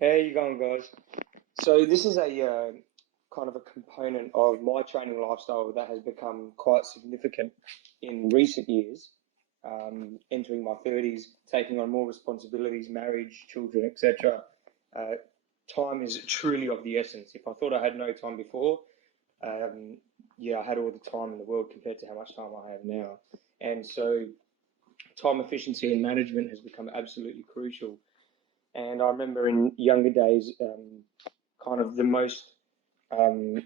How you going, guys? So this is a kind of a component of my training lifestyle that has become quite significant in recent years. Entering my 30s, taking on more responsibilities, marriage, children, etc. Uh, Time is truly of the essence. If I thought I had no time before, yeah, I had all the time in the world compared to how much time I have now. And so time efficiency and management has become absolutely crucial. And I remember in younger days, kind of the most, um,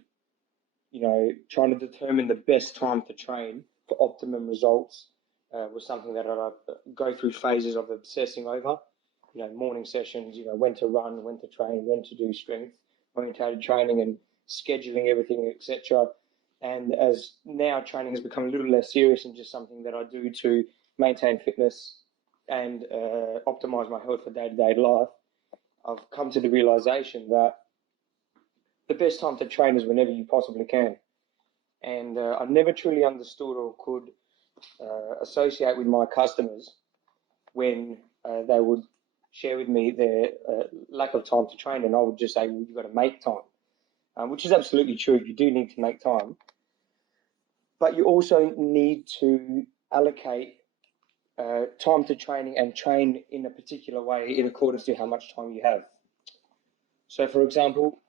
trying to determine the best time to train for optimum results was something that I'd go through phases of obsessing over. Morning sessions, when to run, when to train, when to do strength orientated training and scheduling everything, etc. And as now training has become a little less serious and just something that I do to maintain fitness and optimize my health for day to day life, I've come to the realization that the best time to train is whenever you possibly can. And I never truly understood or could associate with my customers when they would share with me their lack of time to train, and I would just say, well, you've got to make time, which is absolutely true. You do need to make time, but you also need to allocate time to training and train in a particular way in accordance to how much time you have. So, for example,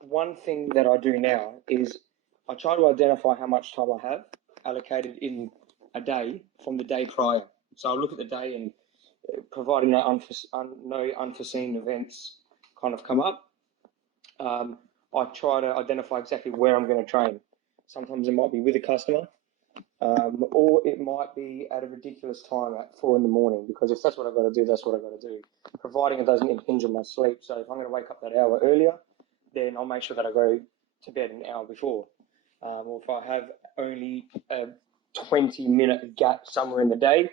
one thing that I do now is I try to identify how much time I have allocated in a day from the day prior. So I look at the day and providing no unforeseen events kind of come up, I try to identify exactly where I'm going to train. Sometimes it might be with a customer, or it might be at a ridiculous time at 4 in the morning, because if that's what I've got to do, that's what I've got to do, providing it doesn't impinge on my sleep. So if I'm going to wake up that hour earlier, then I'll make sure that I go to bed an hour before. Or if I have only a 20-minute gap somewhere in the day,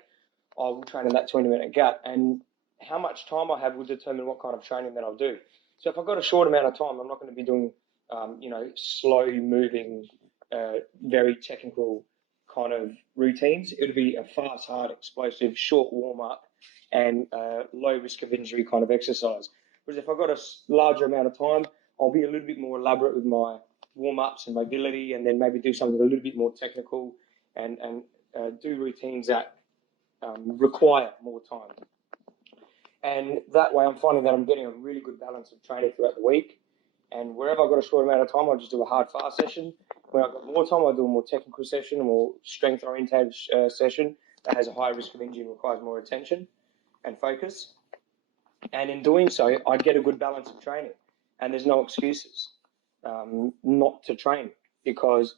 I will train in that 20-minute gap. And how much time I have will determine what kind of training that I'll do. So if I've got a short amount of time, I'm not going to be doing, slow moving, very technical kind of routines. It would be a fast, hard, explosive, short warm up and low risk of injury kind of exercise. Whereas if I've got a larger amount of time, I'll be a little bit more elaborate with my warm ups and mobility, and then maybe do something a little bit more technical and do routines that require more time. And that way, I'm finding that I'm getting a really good balance of training throughout the week. And wherever I've got a short amount of time, I'll just do a hard, fast session. When I've got more time, I'll do a more technical session, a more strength-oriented session that has a higher risk of injury and requires more attention and focus. And in doing so, I get a good balance of training. And there's no excuses not to train, because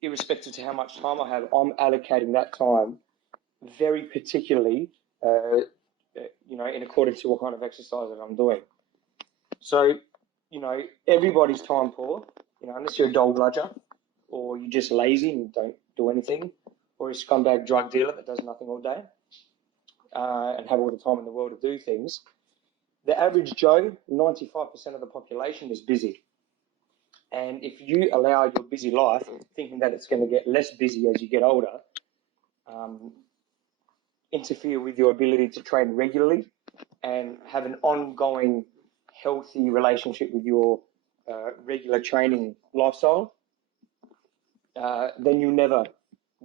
irrespective to how much time I have, I'm allocating that time very particularly, in accordance to what kind of exercise that I'm doing. So, everybody's time poor, unless you're a dog bludger, or you're just lazy and don't do anything, or a scumbag drug dealer that does nothing all day and have all the time in the world to do things. The average Joe, 95% of the population is busy. And if you allow your busy life, thinking that it's going to get less busy as you get older, interfere with your ability to train regularly and have an ongoing healthy relationship with your regular training lifestyle, then you'll never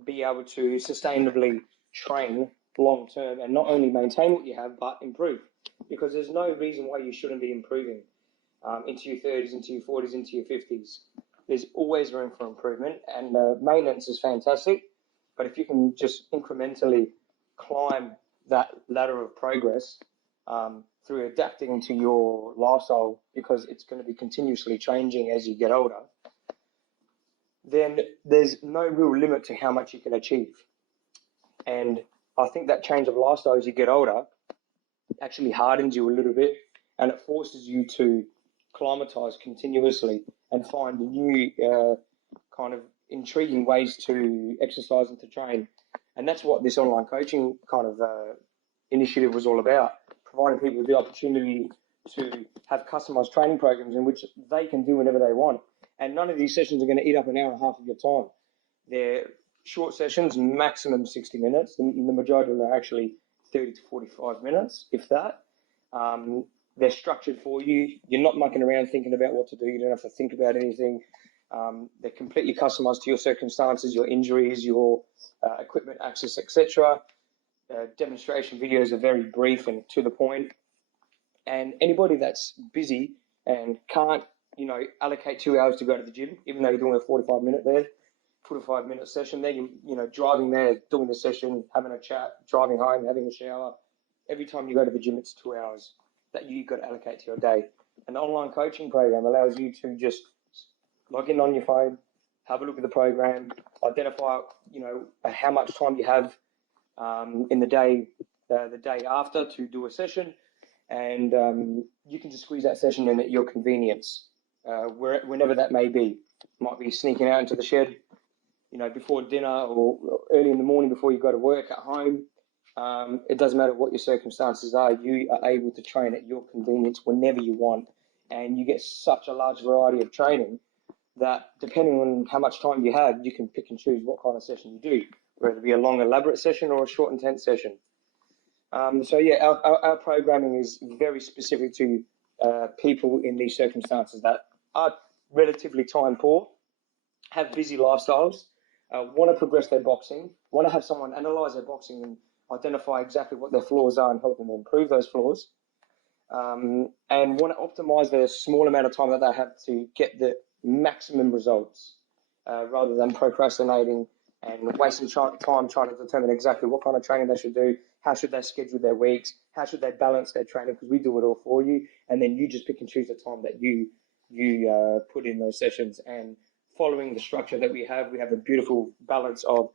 be able to sustainably train long term and not only maintain what you have, but improve. Because there's no reason why you shouldn't be improving into your 30s, into your 40s, into your 50s. There's always room for improvement, and maintenance is fantastic. But if you can just incrementally climb that ladder of progress through adapting to your lifestyle, because it's going to be continuously changing as you get older, then there's no real limit to how much you can achieve. And I think that change of lifestyle as you get older actually hardens you a little bit, and it forces you to climatize continuously and find new kind of intriguing ways to exercise and to train. And that's what this online coaching kind of initiative was all about, providing people with the opportunity to have customized training programs in which they can do whenever they want. And none of these sessions are going to eat up an hour and a half of your time. They're short sessions, maximum 60 minutes. The majority of them are actually 30 to 45 minutes, if that. They're structured for you. You're not mucking around thinking about what to do. You don't have to think about anything. They're completely customized to your circumstances, your injuries, your equipment access, etc. Demonstration videos are very brief and to the point. And anybody that's busy and can't, allocate 2 hours to go to the gym, even though you're doing a 45-minute session there, driving there, doing the session, having a chat, driving home, having a shower. Every time you go to the gym, it's 2 hours that you've got to allocate to your day. An online coaching program allows you to just log in on your phone, have a look at the program, identify, how much time you have in the day after to do a session, and you can just squeeze that session in at your convenience, whenever that may be. Might be sneaking out into the shed, before dinner or early in the morning before you go to work, at home. It doesn't matter what your circumstances are. You are able to train at your convenience whenever you want, and you get such a large variety of training that depending on how much time you have, you can pick and choose what kind of session you do, whether it be a long, elaborate session or a short, intense session. So yeah, our programming is very specific to people in these circumstances that are relatively time poor, have busy lifestyles, want to progress their boxing, want to have someone analyze their boxing and identify exactly what their flaws are and help them improve those flaws, and want to optimize the small amount of time that they have to get the maximum results, rather than procrastinating and wasting time trying to determine exactly what kind of training they should do, how should they schedule their weeks, how should they balance their training, because we do it all for you, and then you just pick and choose the time that you put in those sessions. And following the structure that we have a beautiful balance of,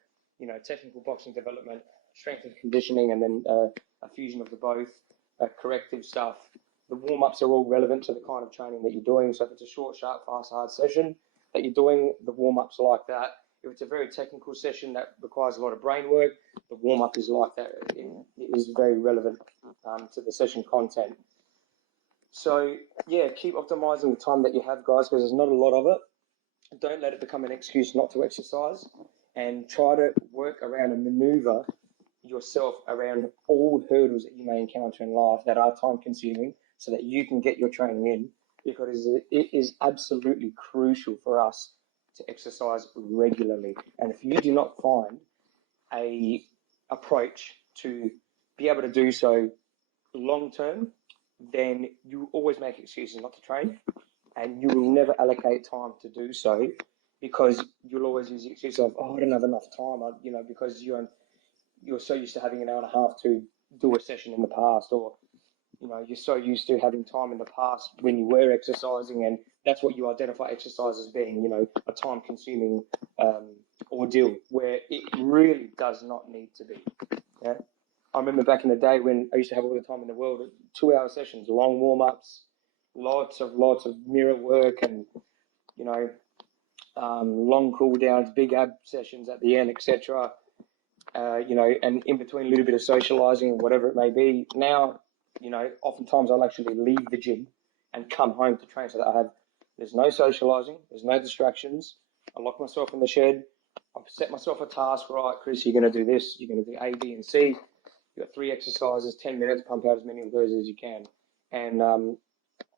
technical boxing development, strength and conditioning, and then a fusion of the both, corrective stuff. The warm-ups are all relevant to the kind of training that you're doing. So if it's a short, sharp, fast, hard session that you're doing, the warm-ups like that. If it's a very technical session that requires a lot of brain work, the warm-up is like that. It is very relevant to the session content. So yeah, keep optimizing the time that you have, guys, because there's not a lot of it. Don't let it become an excuse not to exercise, and try to work around and maneuver yourself around all hurdles that you may encounter in life that are time consuming, so that you can get your training in, because it is absolutely crucial for us to exercise regularly. And if you do not find a approach to be able to do so long term, then you always make excuses not to train, and you will never allocate time to do so, because you'll always use the excuse of, I don't have enough time, because you're so used to having an hour and a half to do a session in the past, or you're so used to having time in the past when you were exercising, and that's what you identify exercise as being, a time-consuming ordeal, where it really does not need to be. Yeah? I remember back in the day when I used to have all the time in the world, 2-hour sessions, long warm-ups, lots of mirror work, and long cool downs, big ab sessions at the end, etc. And in between a little bit of socializing, whatever it may be. Now, oftentimes I'll actually leave the gym and come home to train, so that there's no socializing, there's no distractions. I lock myself in the shed. I've set myself a task. Right, Chris, you're going to do this. You're going to do A, B, and C. You've got 3 exercises, 10 minutes, pump out as many of those as you can. And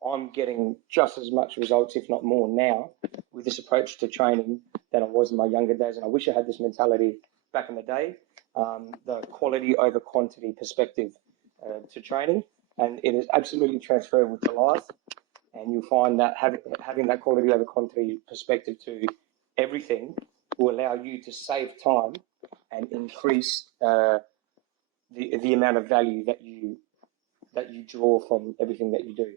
I'm getting just as much results, if not more, now with this approach to training than I was in my younger days. And I wish I had this mentality back in the day, the quality over quantity perspective to training. And it is absolutely transferable to life. And you'll find that having that quality over quantity perspective to everything will allow you to save time and increase the amount of value that you draw from everything that you do.